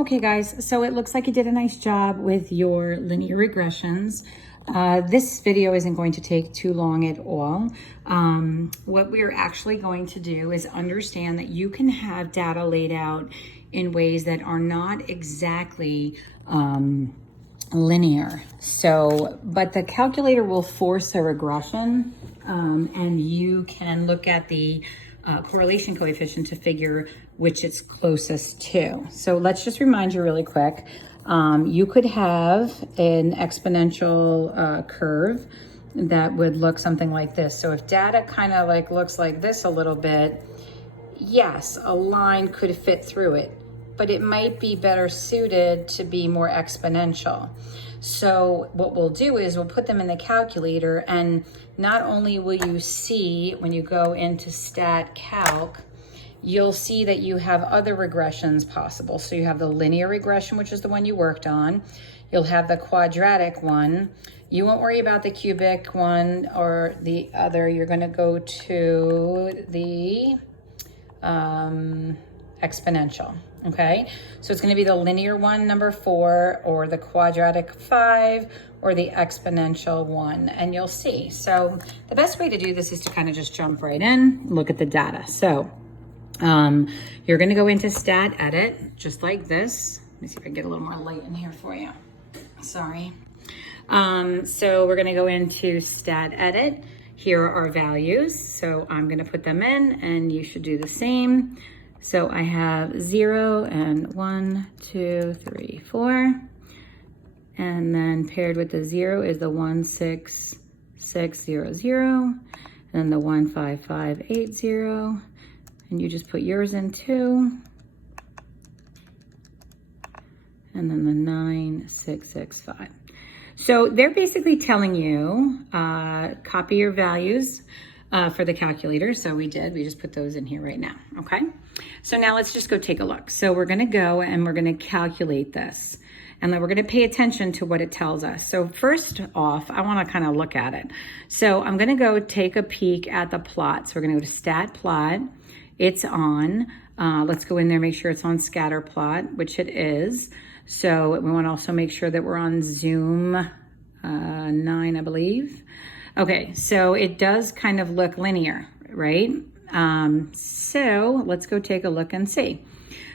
Okay guys, so it looks like you did a nice job with your linear regressions. This video isn't going to take too long at all. What we're actually going to do is understand that you can have data laid out in ways that are not exactly linear. But the calculator will force a regression, and you can look at the correlation coefficient to figure which it's closest to. So let's just remind you really quick. You could have an exponential curve that would look something like this. So if data kind of like looks like this a little bit, yes, a line could fit through it, but it might be better suited to be more exponential. So what we'll do is we'll put them in the calculator, and not only will you see when you go into stat calc, you'll see that you have other regressions possible. So you have the linear regression, which is the one you worked on. You'll have the quadratic one. You won't worry about the cubic one or the other. You're gonna go to the exponential, okay? So it's gonna be the linear one, number 4, or the quadratic 5, or the exponential 1, and you'll see. So the best way to do this is to kind of just jump right in, look at the data. So you're gonna go into stat edit, just like this. Let me see if I can get a little more light in here for you. Sorry. So we're gonna go into stat edit. Here are our values. So I'm gonna put them in, and you should do the same. So I have 0 and 1, 2, 3, 4. And then paired with the 0 is the 1, 6, 6, 0, 0. And then the 1, 5, 5, 8, 0. And you just put yours in too. And then the 9, 6, 6, 5. So they're basically telling you, copy your values for the calculator. So we just put those in here right now, okay? So now let's just go take a look. So we're gonna go and we're gonna calculate this. And then we're gonna pay attention to what it tells us. So first off, I wanna kind of look at it. So I'm gonna go take a peek at the plot. So we're gonna go to stat plot. It's on. Let's go in there, make sure it's on scatter plot, which it is. So we want to also make sure that we're on Zoom 9, I believe. Okay, so it does kind of look linear, right? So let's go take a look and see.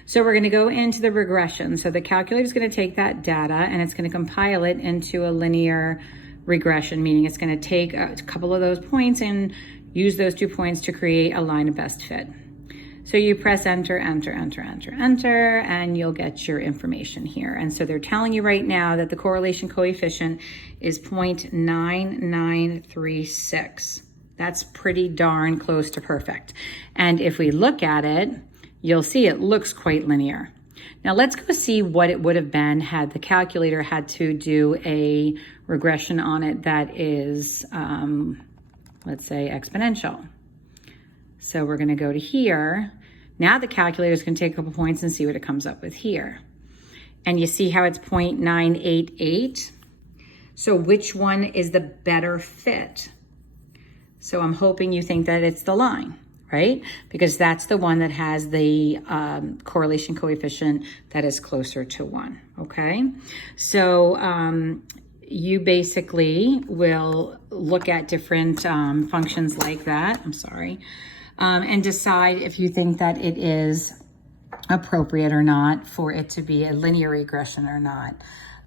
So we're going to go into the regression. So the calculator is going to take that data and it's going to compile it into a linear regression, meaning it's going to take a couple of those points and use those 2 points to create a line of best fit. So you press enter, enter, enter, enter, enter, and you'll get your information here. And so they're telling you right now that the correlation coefficient is 0.9936. That's pretty darn close to perfect. And if we look at it, you'll see it looks quite linear. Now let's go see what it would have been had the calculator had to do a regression on it that is, let's say, exponential. So we're gonna go to here. Now the calculator is gonna take a couple points and see what it comes up with here. And you see how it's 0.988? So which one is the better fit? So I'm hoping you think that it's the line, right? Because that's the one that has the correlation coefficient that is closer to 1, okay? So you basically will look at different functions like that. I'm sorry. And decide if you think that it is appropriate or not for it to be a linear regression or not.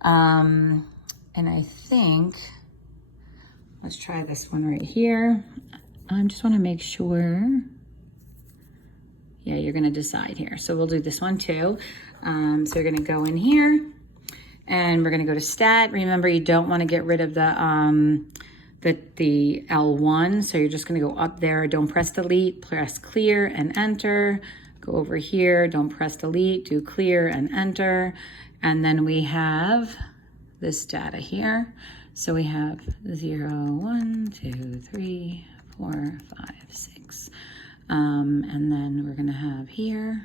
And I think, let's try this one right here. I just want to make sure. Yeah, you're going to decide here. So we'll do this one too. So you're going to go in here and we're going to go to stat. Remember, you don't want to get rid of the L1, so you're just gonna go up there, don't press delete, press clear and enter, go over here, don't press delete, do clear and enter, and then we have this data here. So we have 0, 1, 2, 3, 4, 5, 6, and then we're gonna have here,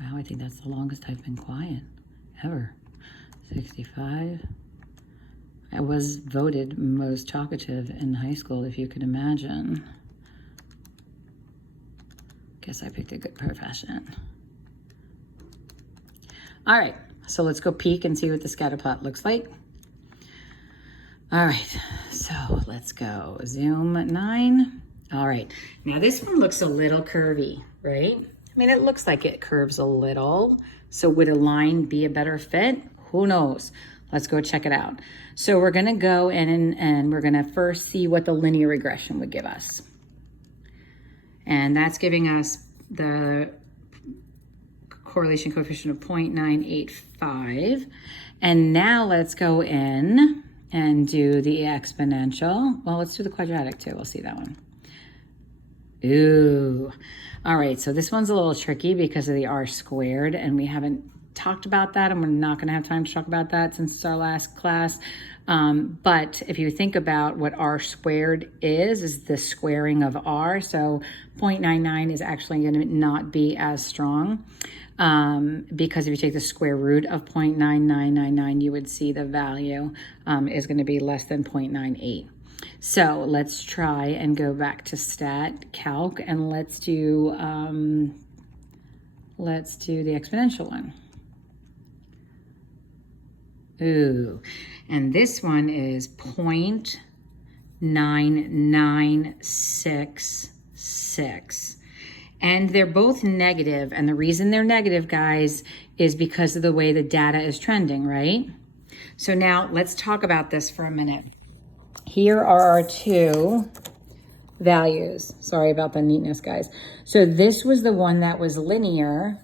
wow, I think that's the longest I've been quiet ever. 65. I was voted most talkative in high school, if you could imagine. Guess I picked a good profession. All right, so let's go peek and see what the scatter plot looks like. All right, so let's go zoom 9. All right, now this one looks a little curvy, right? I mean, it looks like it curves a little. So would a line be a better fit? Who knows? Let's go check it out. So we're gonna go in and we're gonna first see what the linear regression would give us. And that's giving us the correlation coefficient of 0.985. And now let's go in and do the exponential. Well, let's do the quadratic too. We'll see that one. Ooh. All right, so this one's a little tricky because of the r squared, and we haven't talked about that, and we're not gonna have time to talk about that since it's our last class. But if you think about what r squared is the squaring of r, so 0.99 is actually gonna not be as strong. Because if you take the square root of 0.9999, you would see the value is going to be less than 0.98. So let's try and go back to stat calc and let's do the exponential one. Ooh, and this one is 0.9966. And they're both negative, and the reason they're negative, guys, is because of the way the data is trending, right? So now let's talk about this for a minute. Here are our two values. Sorry about the neatness, guys. So this was the one that was linear,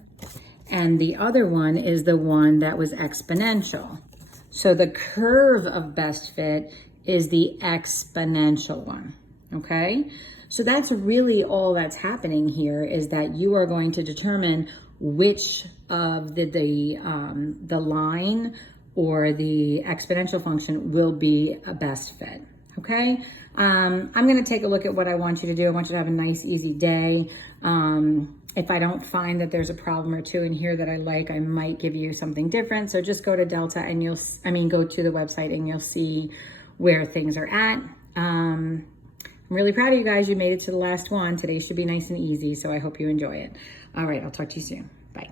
and the other one is the one that was exponential. So the curve of best fit is the exponential one, okay? So that's really all that's happening here, is that you are going to determine which of the line or the exponential function will be a best fit, okay? I'm gonna take a look at what I want you to do. I want you to have a nice, easy day. If I don't find that there's a problem or two in here that I like, I might give you something different. So just go to Delta and go to the website and you'll see where things are at. I'm really proud of you guys. You made it to the last one. Today should be nice and easy, so I hope you enjoy it. All right, I'll talk to you soon. Bye.